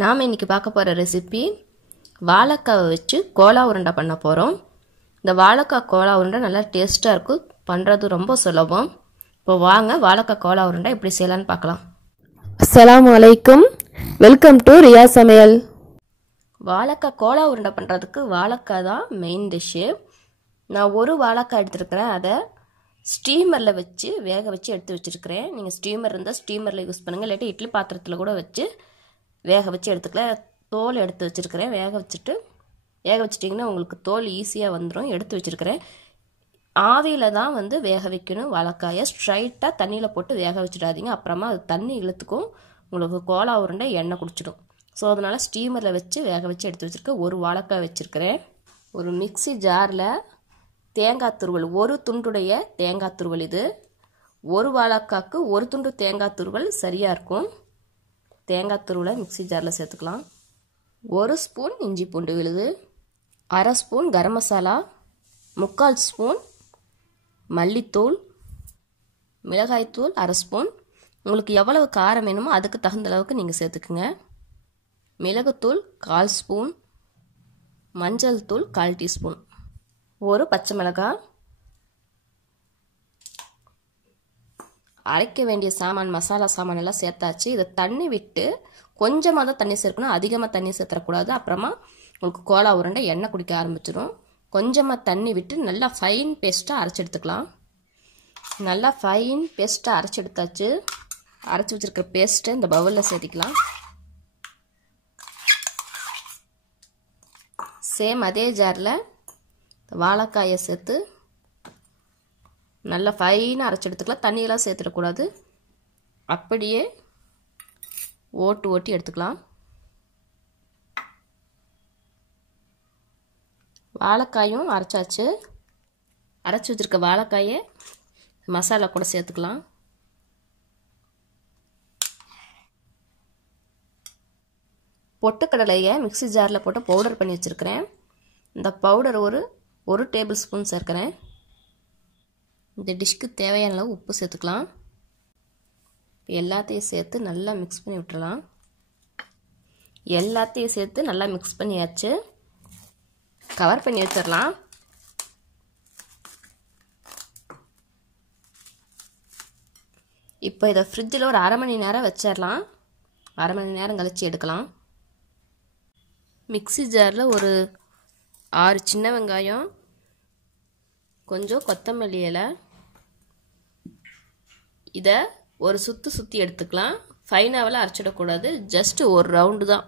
நாம் இன்றைக்கி பார்க்க போகிற ரெசிபி வாழைக்காவை வச்சு கோலா உருண்டை பண்ண போகிறோம். இந்த வாழைக்காய் கோலா உருண்டை நல்லா டேஸ்ட்டாக இருக்கும், பண்ணுறது ரொம்ப சுலபம். இப்போ வாங்க வாழைக்காய் கோலா உருண்டை எப்படி செய்யலான்னு பார்க்கலாம். அஸ்ஸலாமு அலைக்கும், வெல்கம் டு ரியா சமையல். வாழைக்காய் கோலா உருண்டை பண்ணுறதுக்கு வாழைக்காய் தான் மெயின் டிஷ்ஷு. நான் ஒரு வாழைக்காய் எடுத்துருக்கிறேன், அதை ஸ்டீமரில் வச்சு வேக வச்சு எடுத்து வச்சுருக்கிறேன். நீங்கள் ஸ்டீமர் இருந்தால் ஸ்டீமரில் யூஸ் பண்ணுங்கள், இல்லாட்டி இட்லி பாத்திரத்தில் கூட வச்சு வேக வச்சு எடுத்துக்கலாம். தோல் எடுத்து வச்சுருக்கிறேன். வேக வச்சிட்டிங்கன்னா உங்களுக்கு தோல் ஈஸியாக வந்துடும். எடுத்து வச்சுருக்கிறேன். ஆவியில் தான் வேக வைக்கணும். வாழைக்காயை ஸ்ட்ரைட்டாக தண்ணியில் போட்டு வேக வச்சிடாதீங்க, அப்புறமா அது தண்ணி இழுத்துக்கும், உங்களுக்கு கோலா உருண்டை எண்ணெய் குடிச்சிடும். ஸோ அதனால் ஸ்டீமரில் வச்சு வேக வச்சு எடுத்து வச்சுருக்கேன். ஒரு வாழைக்காய் வச்சுருக்கிறேன். ஒரு மிக்சி ஜாரில் தேங்காய் துருவல், ஒரு துண்டுடைய தேங்காய் துருவல், இது ஒரு வாழைக்காய்க்கு ஒரு துண்டு தேங்காய் துருவல் சரியாக இருக்கும். தேங்காய் துருவலை மிக்சி ஜாரில் சேர்த்துக்கலாம். 1 ஸ்பூன் இஞ்சி பூண்டு விழுது, 1/2 ஸ்பூன் கரம் மசாலா, 3/4 ஸ்பூன் மல்லித்தூள், மிளகாய்த்தூள் 1/2 ஸ்பூன். உங்களுக்கு எவ்வளவு காரம் வேணுமோ அதுக்கு தகுந்த அளவுக்கு நீங்கள் சேர்த்துக்குங்க. மிளகுத்தூள் 1/4 ஸ்பூன், மஞ்சள் தூள் 1/4 டீஸ்பூன், ஒரு பச்சை மிளகாய். அரைக்க வேண்டிய சாமான், மசாலா சாமான் எல்லாம் சேர்த்தாச்சு. இதை தண்ணி விட்டு கொஞ்சமாக தான் தண்ணி சேர்க்கணும், அதிகமாக தண்ணி சேர்த்துடக்கூடாது. அப்புறமா உங்களுக்கு கோலா உருண்டை எண்ணெய் குடிக்க ஆரம்பிச்சிடும். கொஞ்சமாக தண்ணி விட்டு நல்லா ஃபைன் பேஸ்ட்டாக அரைச்சி எடுத்துக்கலாம். நல்லா ஃபைன் பேஸ்ட்டாக அரைச்சி எடுத்தாச்சு. அரைச்சி வச்சுருக்கிற பேஸ்ட்டை இந்த பவுலில் சேர்த்திக்கலாம். சேம் அதே ஜாரில் வாழைக்காயை சேர்த்து நல்லா ஃபைனாக அரைச்சி எடுத்துக்கலாம். தண்ணியெல்லாம் சேர்த்துடக்கூடாது, அப்படியே ஓட்டி எடுத்துக்கலாம். வாழைக்காயும் அரைச்சாச்சு. அரைச்சி வச்சுருக்க வாழைக்காயை மசாலா கூட சேர்த்துக்கலாம். பொட்டுக்கடலையை மிக்சி ஜாரில் போட்டு பவுடர் பண்ணி வச்சுருக்கிறேன். இந்த பவுடர் ஒரு டேபிள் ஸ்பூன் சேர்க்குறேன். இந்த டிஷ்க்கு தேவையான அளவு உப்பு சேர்த்துக்கலாம். எல்லாத்தையும் சேர்த்து நல்லா மிக்ஸ் பண்ணி விட்டுறலாம். எல்லாத்தையும் சேர்த்து நல்லா மிக்ஸ் பண்ணியாச்சு. கவர் பண்ணி வச்சிடலாம். இப்போ இதை ஃப்ரிட்ஜில் ஒரு 1/2 மணி நேரம் வச்சிடலாம். 1/2 மணி நேரம் கழித்து எடுக்கலாம். மிக்சி ஜாரில் ஒரு 6 சின்ன வெங்காயம், கொஞ்சம் கொத்தமல்லி இலை, இதை ஒரு சுற்றி எடுத்துக்கலாம். ஃபைனாவெல்லாம் அரைச்சிடக்கூடாது, ஜஸ்ட் ஒரு ரவுண்டு தான்.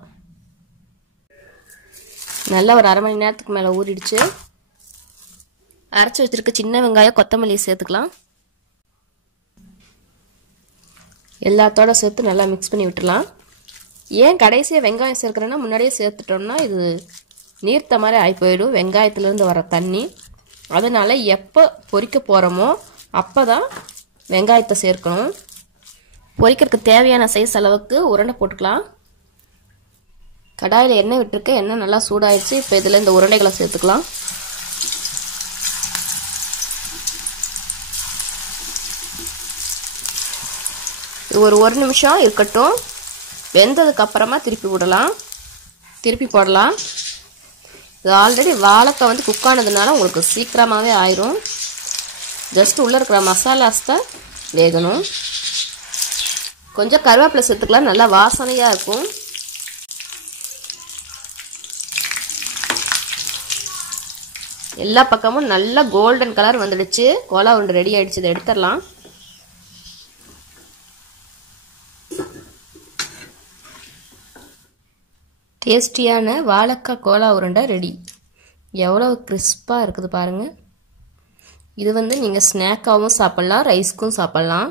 நல்லா ஒரு 1/2 மணி நேரத்துக்கு மேலே ஊறிடுச்சு. அரைச்சி வச்சுருக்க சின்ன வெங்காயம் கொத்தமல்லியை சேர்த்துக்கலாம். எல்லாத்தோட சேர்த்து நல்லா மிக்ஸ் பண்ணி விட்டுலாம். ஏன் கடைசியாக வெங்காயம் சேர்க்குறேன்னா, முன்னாடியே சேர்த்துட்டோம்னா இது நீர்த்த மாதிரி ஆகி போயிடும், வெங்காயத்துலேருந்து வர தண்ணி. அதனால் எப்போ பொரிக்க போகிறோமோ அப்போ தான் வெங்காயத்தை சேர்க்கணும். பொரிக்கிறதுக்கு தேவையான சைஸ் அளவுக்கு உருண்டை போட்டுக்கலாம். கடாயில் எண்ணெய் விட்டுருக்க, எண்ணெய் நல்லா சூடாயிடுச்சு. இப்போ இதில் இந்த உருண்டைகளை சேர்த்துக்கலாம். இது ஒரு நிமிஷம் இருக்கட்டும். வெந்ததுக்கு அப்புறமா திருப்பி போடலாம். இது ஆல்ரெடி வாழைக்காய் குக் ஆனதுனால உங்களுக்கு சீக்கிரமாகவே ஆயிரும். ஜஸ்ட் உள்ளே இருக்கிற மசாலாஸ் தான் வேகணும். கொஞ்சம் கருவேப்பிலை சேர்த்துக்கலாம், நல்லா வாசனையாக இருக்கும். எல்லா பக்கமும் நல்லா கோல்டன் கலர் வந்துடுச்சு. கோலா உருண்டை ரெடி ஆயிடுச்சு. இதை எடுத்துடலாம். டேஸ்டியான வாழைக்காய் கோலா உருண்டை ரெடி. எவ்வளோ கிறிஸ்பாக இருக்குது பாருங்கள். இது நீங்கள் ஸ்நாக்காகவும் சாப்பிட்லாம், ரைஸ்க்கும் சாப்பிட்லாம்.